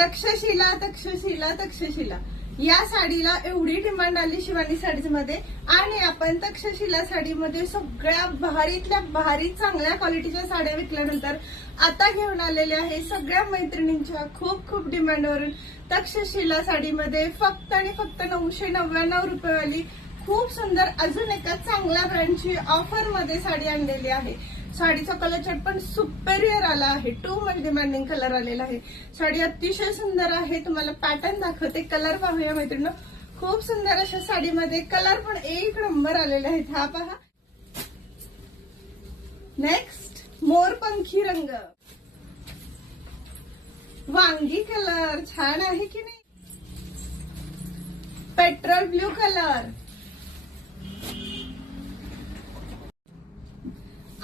तक्षशिला तक्षशिला तक्षशिला या साडीला एवढी डिमांड आली शिवानी साडीज मध्ये, आणि आपण तक्षशिला साडीमध्ये सगळ्या भारीतल्या भारी चांगल्या क्वालिटीच्या साड्या विकल्यानंतर आता घेऊन आलेले आहे सगळ्या मैत्रिणींच्या खूप खूप डिमांडवरून तक्षशिला साडीमध्ये फक्त आणि फक्त 999 रुपयेवाली खूप सुंदर अजून एका चांगल्या ब्रँडची ऑफर मध्ये साडी आणलेली आहे। साडीचा कलर चार्ट पण सुपेरियर आला आहे, टू मच डिमांडिंग कलर आलेला आहे। साडी अतिशय सुंदर आहे, तुम्हाला पॅटर्न दाखवते, कलर पाहूया मैत्रिणी। खूप सुंदर अशा साडीमध्ये कलर पण एक नंबर आलेले आहेत, हा पहा। नेक्स्ट मोरपंखी रंग, वांगी कलर छान आहे की नाही, पेट्रोल ब्ल्यू कलर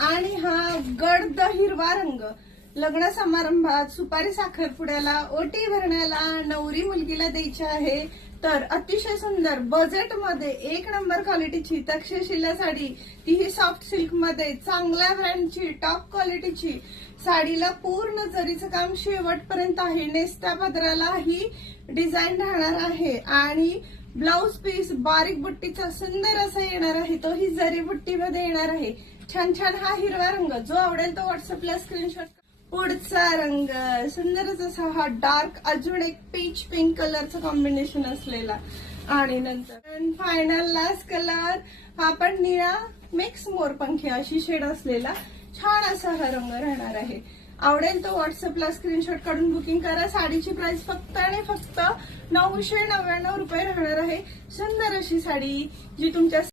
आणि हा गर्द हिरवा रंग। लग्न समारंभात, सुपारी साखरपुड्याला, ओटी भरण्याला, नवरी मुलगीला द्यायची आहे तर अतिशय सुंदर बजेट मध्ये एक नंबर क्वालिटीची तक्षशिला साडी, तीही सॉफ्ट सिल्क मध्ये चांगल्या ब्रँडची टॉप क्वालिटीची। साडीला पूर्ण जरीचं काम शेवटपर्यंत आहे, नेस्ता पदराला ही डिझाईन राहणार आहे आणि ब्लाउज पीस बारीक बुट्टीचा सुंदर असा येणार आहे, तोही जरी बुट्टीमध्ये येणार आहे। छान छान हा हिरवा रंग, जो आवडेल तो व्हॉट्सअपला स्क्रीनशॉट। पुढचा रंग सुंदरच असा हा डार्क अजून एक पीच पिंक कलरचं कॉम्बिनेशन असलेला, आणि नंतर फायनल लास्ट कलर हा पण निळा मिक्स मोरपंखी अशी शेड असलेला छान असा हा रंग राहणार आहे। आवडेल तो व्हॉट्सअपला स्क्रीनशॉट काढून बुकिंग करा। साडीची प्राइस फक्त आणि फक्त 999 रुपये राहणार आहे। सुंदर अशी साडी जी तुमच्या